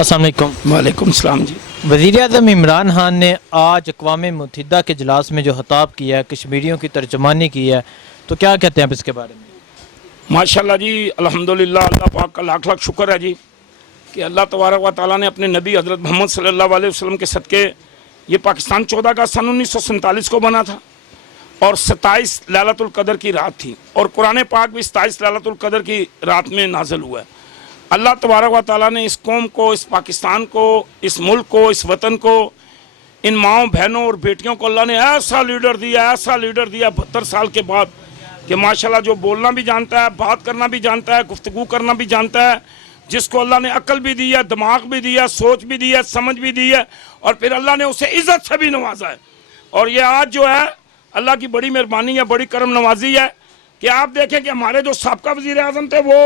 अस्सलाम वालेकुम। वालेकुम सलाम जी। वज़ीर-ए-आज़म इमरान खान ने आज अक़वाम मुत्तहिदा के इजलास में जो खिताब किया है, कश्मीरियों की तर्जुमानी की है, तो क्या कहते हैं आप इसके बारे में? माशाल्लाह जी, अल्हम्दुलिल्लाह, अल्लाह पाक का लाख लाख शुक्र है जी कि अल्लाह तबारक व तआला ने अपने नबी हज़रत मोहम्मद सल्लल्लाहु अलैहि वसल्लम के सदक़े ये पाकिस्तान 14 अगस्त सन 1947 को बना था और 27 लैलतुल क़द्र की रात थी और कुरान पाक भी 27 लैलतुल क़द्र की रात में नाज़िल हुआ है। अल्लाह तबारक व तआला ने इस कौम को, इस पाकिस्तान को, इस मुल्क को, इस वतन को, इन माओं बहनों और बेटियों को अल्लाह ने ऐसा लीडर दिया, ऐसा लीडर दिया 72 साल के बाद कि माशाल्लाह जो बोलना भी जानता है, बात करना भी जानता है, गुफ्तगू करना भी जानता है, जिसको अल्लाह ने अक्ल भी दी है, दिमाग भी दिया, सोच भी दी है, समझ भी दी है और फिर अल्लाह ने उसे इज़्ज़त से भी नवाजा है। और ये आज जो है अल्लाह की बड़ी मेहरबानी है, बड़ी करम नवाजी है कि आप देखें कि हमारे जो साबका वज़ीर आज़म थे वो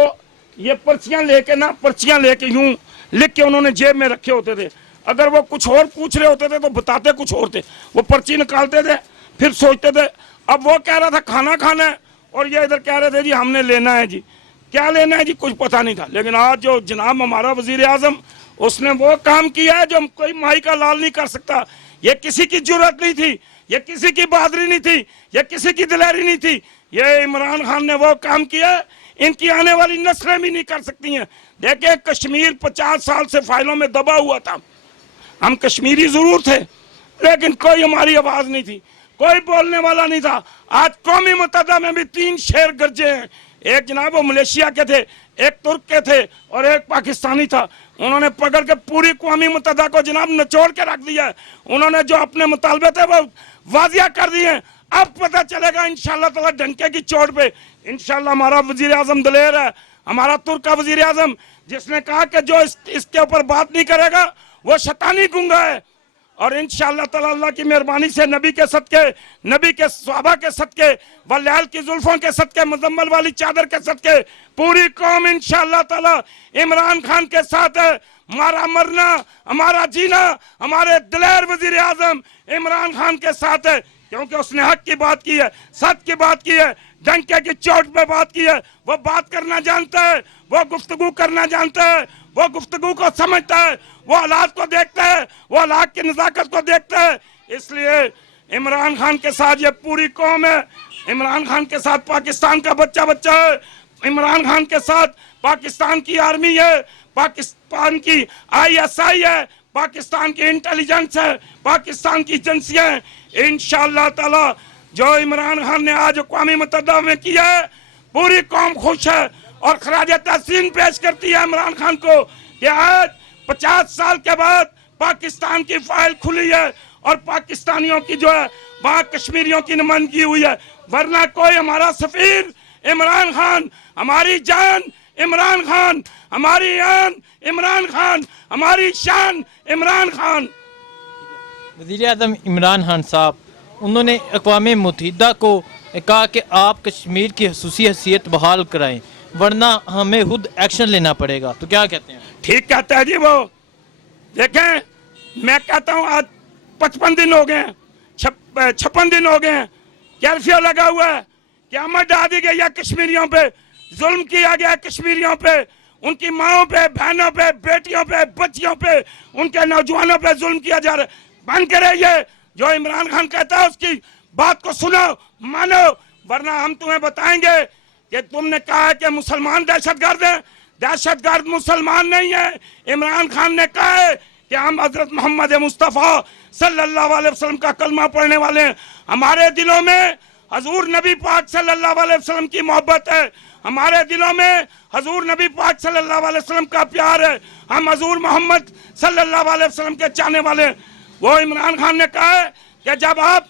ये पर्चियाँ लेके यूँ लिख के उन्होंने जेब में रखे होते थे। अगर वो कुछ और पूछ रहे होते थे तो बताते कुछ और थे, वो पर्ची निकालते थे फिर सोचते थे। अब वो कह रहा था खाना खाना है और ये इधर कह रहे थे जी हमने लेना है जी, क्या लेना है जी, कुछ पता नहीं था। लेकिन आज जो जनाब हमारा वज़ीर आज़म, उसने वो काम किया है जो कोई माई का लाल नहीं कर सकता। ये किसी की जुर्रत नहीं थी, ये किसी की बहादुरी नहीं थी, ये किसी की दिलेरी नहीं थी, ये इमरान खान ने वो काम किया इनकी आने वाली नस्लें भी नहीं कर सकती हैं। देखिए कश्मीर 50 साल से फाइलों में दबा हुआ था, हम कश्मीरी ज़रूर थे लेकिन कोई हमारी आवाज़ नहीं थी, कोई बोलने वाला नहीं था। आज कौमी मुत्तहिदा में भी 3 शेर गरजे हैं, एक जनाब वो मलेशिया के थे, एक तुर्क के थे और एक पाकिस्तानी था। उन्होंने पकड़ के पूरी कौमी मुत्तहिदा को जनाब निचोड़ के रख दिया है। उन्होंने जो अपने मुतालबे थे वो वाजिया कर दिए हैं। अब पता चलेगा इंशाअल्लाह ताला डंके की चोट पे। इंशाअल्लाह हमारा वज़ीर आज़म दलेर है, हमारा तुर्क का वज़ीर आज़म, जिसने कहा कि जो इसके ऊपर बात नहीं करेगा वो शैतानी गूंगा है। और इंशाअल्लाह ताला अल्लाह की मेहरबानी से नबी के सदके, नबी के सहाबा के सदके, वल्लाल की जुल्फों के सदके, मुजम्मल वाली चादर के सदके पूरी कौम इंशाअल्लाह ताला इमरान खान के साथ है। हमारा मरना, हमारा जीना, हमारे दिलेर वज़ीर आज़म इमरान खान के साथ है, क्योंकि उसने हक की बात की है, सच की बात की है, डंके की चोट पे बात की है। वो बात करना जानता है, वो गुफ्तगू करना जानता है, वो गुफ्तगू को समझता है, वो हालात को देखता है, वो हालात की नज़ाकत को देखता है। इसलिए इमरान खान के साथ ये पूरी कौम है, इमरान खान के साथ पाकिस्तान का बच्चा बच्चा है, इमरान खान के साथ पाकिस्तान की आर्मी है, पाकिस्तान की ISI है, पाकिस्तान की इंटेलिजेंस है, पाकिस्तान की एजेंसियाँ हैं। इंशाअल्लाह ताला जो इमरान खान ने आज अक़वामी मुत्तहिदा में किया है, पूरी कौम खुश है और खराज तहसीन पेश करती है इमरान खान को कि आज 50 साल के बाद पाकिस्तान की फाइल खुली है और पाकिस्तानियों की जो है वहाँ कश्मीरियों की नुमाइंदगी हुई है। वरना कोई हमारा सफ़ीर इमरान खान, हमारी जान इमरान खान, हमारी आन इमरान खान, हमारी शान इमरान खान। वज़ीर आज़म इमरान खान साहब, उन्होंने अक़वाम मुत्तहिदा को कहा कि आप कश्मीर की ख़ुसूसी हैसियत बहाल कराएं वरना हमें खुद एक्शन लेना पड़ेगा, तो क्या कहते हैं? ठीक कहता है जी वो। देखें मैं कहता हूँ आज 55 दिन हो गए हैं, 56 दिन हो गए हैं, कर्फ्यू लगा हुआ है, क़यामत ढा दी गई है कश्मीरियों पे, जुल्म किया गया कश्मीरियों पे, उनकी माओं पे, बहनों पे, बेटियों पे, बच्चियों पे, उनके नौजवानों पे जुल्म किया जा रहा है। बंद करे ये जो इमरान खान कहता है उसकी बात को सुनो, मानो, वरना हम तुम्हें बताएंगे कि तुमने कहा है कि मुसलमान दहशतगर्द हैं। दहशतगर्द मुसलमान नहीं है। इमरान खान ने कहा है कि हम हजरत मोहम्मद मुस्तफ़ा सल्लल्लाहु अलैहि वसल्लम का कलमा पढ़ने वाले हैं। हमारे दिलों में हजूर नबी पाक सल्लल्लाहु अलैहि वसल्लम की मोहब्बत है, हमारे दिलों में हजूर नबी पाक सल्लल्लाहु अलैहि वसल्लम का प्यार है, हम हजूर मोहम्मद सल्लल्लाहु अलैहि वसल्लम के चाहने वाले हैं। वो इमरान खान ने कहा है कि जब आप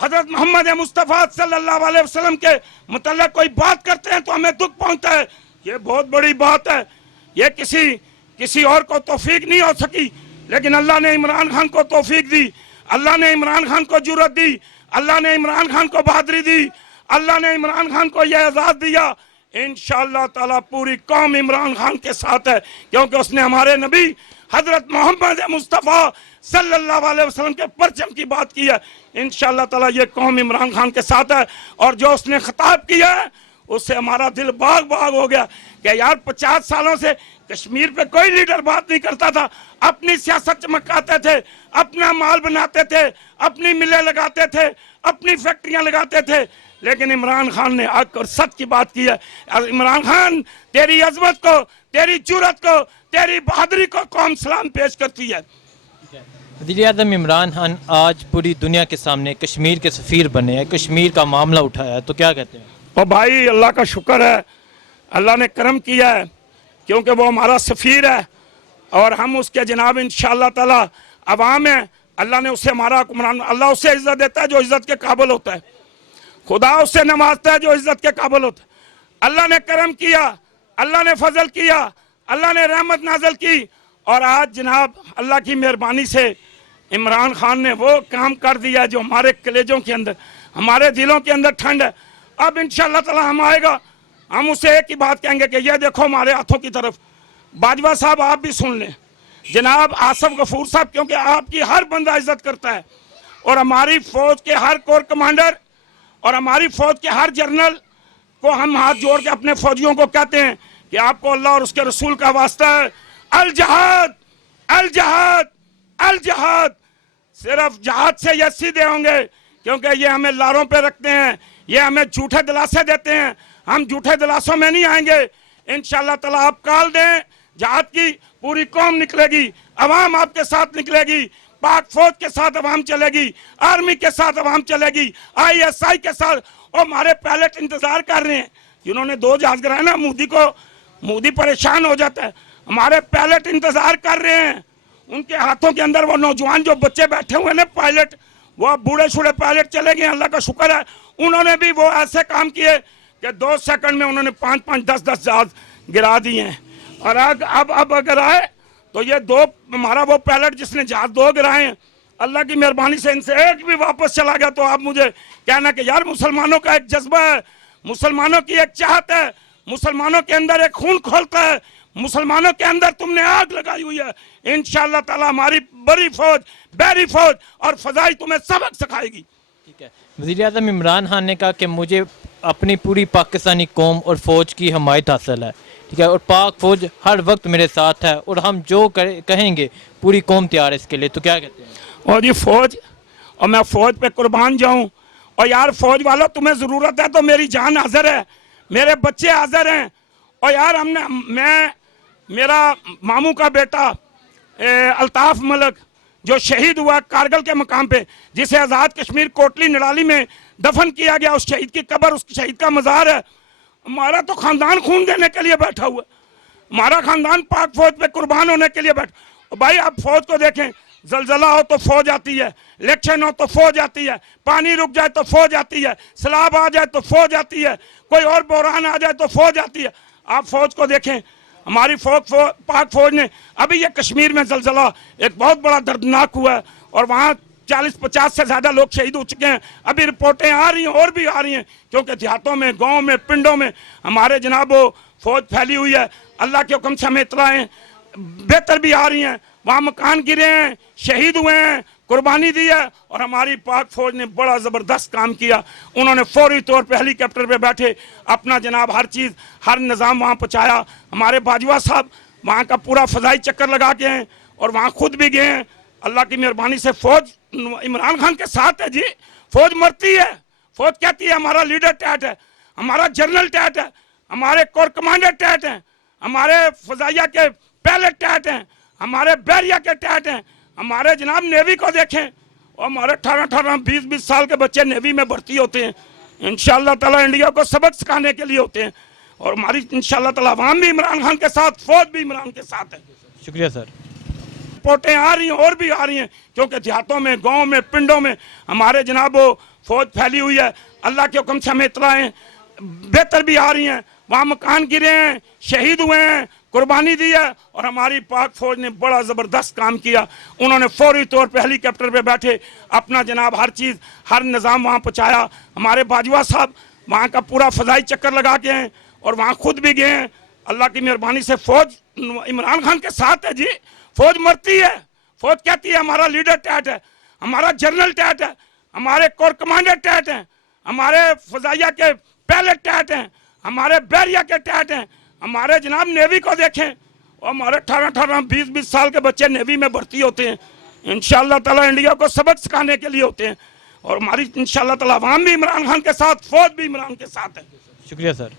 हजरत मोहम्मद मुस्तफ़ा सल्लल्लाहु अलैहि वसल्लम के मुतल्लिक़ कोई बात करते हैं तो हमें दुख पहुंचता है। ये बहुत बड़ी बात है, ये किसी और को तौफीक नहीं हो सकी, लेकिन अल्लाह ने इमरान खान को तौफीक दी, अल्लाह ने इमरान खान को जुर्रत दी, अल्लाह ने इमरान खान को बहादुरी दी, अल्लाह ने इमरान खान को यह एजाज़ दिया। इंशाअल्लाह ताला पूरी कौम इमरान खान के साथ है, क्योंकि उसने हमारे नबी हजरत मोहम्मद मुस्तफ़ा सल्लल्लाहु अलैहि वसल्लम के परचम की बात की है। इंशाअल्लाह ताला ये कौम इमरान खान के साथ है और जो उसने खिताब किया है उससे हमारा दिल बाग बाग हो गया कि यार 50 सालों से कश्मीर पे कोई लीडर बात नहीं करता था, अपनी सियासत चमकाते थे, अपना माल बनाते थे, अपनी मिलें लगाते थे, अपनी फैक्ट्रियां लगाते थे। लेकिन इमरान खान ने आकर सच की बात की है। इमरान खान, तेरी अजमत को, तेरी जुर्रत को, तेरी बहादुरी को कौम सलाम पेश करती है। वज़ीर-ए-आज़म इमरान खान आज पूरी दुनिया के सामने कश्मीर के सफ़ीर बने हैं, कश्मीर का मामला उठाया है, तो क्या कहते हैं? और भाई अल्लाह का शुक्र है, अल्लाह ने करम किया है, क्योंकि वो हमारा सफ़ीर है और हम उसके जनाब इंशाअल्लाह ताला अवाम है। अल्लाह ने उससे हमारा हुक्मरान, अल्लाह उससे इज्जत देता है जो इज्जत के काबिल होता है, खुदा उससे नवाजता है जो इज्जत के काबिल होता है। अल्लाह ने करम किया, अल्लाह ने फजल किया, अल्लाह ने रहमत नाजल की और आज जनाब अल्लाह की मेहरबानी से इमरान खान ने वो काम कर दिया जो हमारे कलेजों के अंदर, हमारे दिलों के अंदर ठंड है। अब इंशाअल्लाह ताला हम आएगा, हम उसे एक ही बात कहेंगे कि ये देखो हमारे हाथों की तरफ। बाजवा साहब आप भी सुन लें, जनाब आसफ गफूर साहब, क्योंकि आपकी हर बंदा इज्जत करता है और हमारी फौज के हर कोर कमांडर और हमारी फौज के हर जनरल को हम हाथ जोड़ के अपने फौजियों को कहते हैं कि आपको अल्लाह और उसके रसूल का वास्ता है, अल जहाद, अल जहाद, अल जहाद। सिर्फ जहाद से ये सीधे होंगे, क्योंकि ये हमें लारों पे रखते हैं, ये हमें झूठे दिलासे देते हैं। हम झूठे दिलासों में नहीं आएंगे। इंशाअल्लाह ताला आप काल दें, जहाद की पूरी कौम निकलेगी, अवाम आपके साथ निकलेगी, पाक फौज के साथ अवाम चलेगी, आर्मी के साथ अवाम चलेगी, ISI के साथ। और हमारे पायलट इंतजार कर रहे हैं, जिन्होंने 2 जहाज गिराए ना, मोदी परेशान हो जाता है। हमारे पायलट इंतजार कर रहे हैं, उनके हाथों के अंदर वो नौजवान जो बच्चे बैठे हुए हैं पायलट, वो बूढ़े शूढ़े पायलट चले गए। अल्लाह का शुक्र है, उन्होंने भी वो ऐसे काम किए कि 2 सेकंड में उन्होंने 5-5, 10-10 जहाज गिरा दिए हैं। और अब अगर आए तो ये 2, हमारा वो पायलट जिसने जहाज 2 गिराए हैं, अल्लाह की मेहरबानी से इनसे एक भी वापस चला गया तो आप मुझे कहना कि यार मुसलमानों का एक जज्बा है, मुसलमानों की एक चाहत है, मुसलमानों के अंदर एक खून खोलता है, मुसलमानों के अंदर तुमने आग लगाई हुई है। इंशाअल्लाह ताला हमारी बड़ी फौज, बहरी फौज और फजाई तुम्हें सबक सिखाएगी। ठीक है, वज़ीर-ए-आज़म इमरान खान ने कहा कि मुझे अपनी पूरी पाकिस्तानी कौम और फौज की हमायत हासिल है, ठीक है, और पाक फौज हर वक्त मेरे साथ है और हम जो कहेंगे पूरी कौम तैयार है इसके लिए, तो क्या कहते हैं? और ये फौज, और मैं फौज पे कुर्बान जाऊं। और यार फौज वालों, तुम्हें ज़रूरत है तो मेरी जान हाजिर है, मेरे बच्चे हाजिर हैं। और यार मेरा मामू का बेटा अल्ताफ मलिक जो शहीद हुआ कारगिल के मकाम पे, जिसे आज़ाद कश्मीर कोटली निराली में दफन किया गया, उस शहीद की कब्र, उस शहीद का मज़ार है। हमारा तो खानदान खून देने के लिए बैठा हुआ, हमारा खानदान पाक फौज पे कुर्बान होने के लिए बैठा। भाई आप फौज को देखें, जलजला हो तो फौज आती है, इलेक्शन हो तो फौज आती है, पानी रुक जाए तो फौज आती है, सैलाब आ जाए तो फौज आती है, कोई और बहरान आ जाए तो फौज आती है। आप फौज को देखें, हमारी पाक फौज ने, अभी ये कश्मीर में जलजला एक बहुत बड़ा दर्दनाक हुआ है और वहाँ 40-50 से ज़्यादा लोग शहीद हो चुके हैं। अभी रिपोर्टें आ रही हैं और भी आ रही हैं, क्योंकि देहातों में, गाँव में, पिंडों में हमारे जनाब वो फौज फैली हुई है। अल्लाह के हुक्म से हमें इतलाएँ बेहतर भी आ रही हैं, वहाँ मकान गिरे हैं, शहीद हुए हैं, कुर्बानी दी है। और हमारी पाक फौज ने बड़ा ज़बरदस्त काम किया, उन्होंने फौरी तौर पे हेलीकॉप्टर पे बैठे अपना जनाब हर चीज़, हर निज़ाम वहाँ पहुँचाया। हमारे बाजवा साहब वहाँ का पूरा फ़ज़ाई चक्कर लगा के हैं और वहाँ खुद भी गए हैं। अल्लाह की मेहरबानी से फौज इमरान खान के साथ है जी। फौज मरती है, फौज कहती है हमारा लीडर टैट है, हमारा जनरल टैट है, हमारे कोर कमांडर टैट हैं, हमारे फ़ज़ाइया के पायलट टैट हैं, हमारे बैरिया के टैट हैं, हमारे जनाब नेवी को देखें, और हमारे 18-18, 20-20 साल के बच्चे नेवी में भर्ती होते हैं। इंशाअल्लाह ताला इंडिया को सबक सिखाने के लिए होते हैं। और हमारी इंशाअल्लाह ताला अवाम भी इमरान खान के साथ, फौज भी इमरान के साथ है। शुक्रिया सर। रिपोर्टें आ रही हैं और भी आ रही हैं, क्योंकि देहातों में, गाँव में, पिंडों में हमारे जनाब वो फौज फैली हुई है। अल्लाह के हुक्म से हमें इतलाएँ बेहतर भी आ रही हैं, वहाँ मकान गिरे हैं, शहीद हुए हैं, कुर्बानी दी है। और हमारी पाक फौज ने बड़ा ज़बरदस्त काम किया, उन्होंने फौरी तौर पे हेलीकॉप्टर पे बैठे अपना जनाब हर चीज़, हर निज़ाम वहाँ पहुँचाया। हमारे बाजवा साहब वहाँ का पूरा फ़ज़ाई चक्कर लगा के हैं और वहाँ खुद भी गए हैं। अल्लाह की मेहरबानी से फौज इमरान खान के साथ है जी। फौज मरती है, फौज कहती है हमारा लीडर टैट है, हमारा जनरल टैट है, हमारे कोर कमांडर टैट हैं, हमारे फ़ज़ाइया के पायलट टैट हैं, हमारे बैरिया के टैट हैं, हमारे जनाब नेवी को देखें, और और हमारे 18-18 20-20 साल के बच्चे नेवी में भर्ती होते हैं। इंशाअल्लाह ताला इंडिया को सबक सिखाने के लिए होते हैं और हमारी इंशाअल्लाह ताला अवाम भी इमरान खान के साथ, फौज भी इमरान के साथ है। शुक्रिया सर।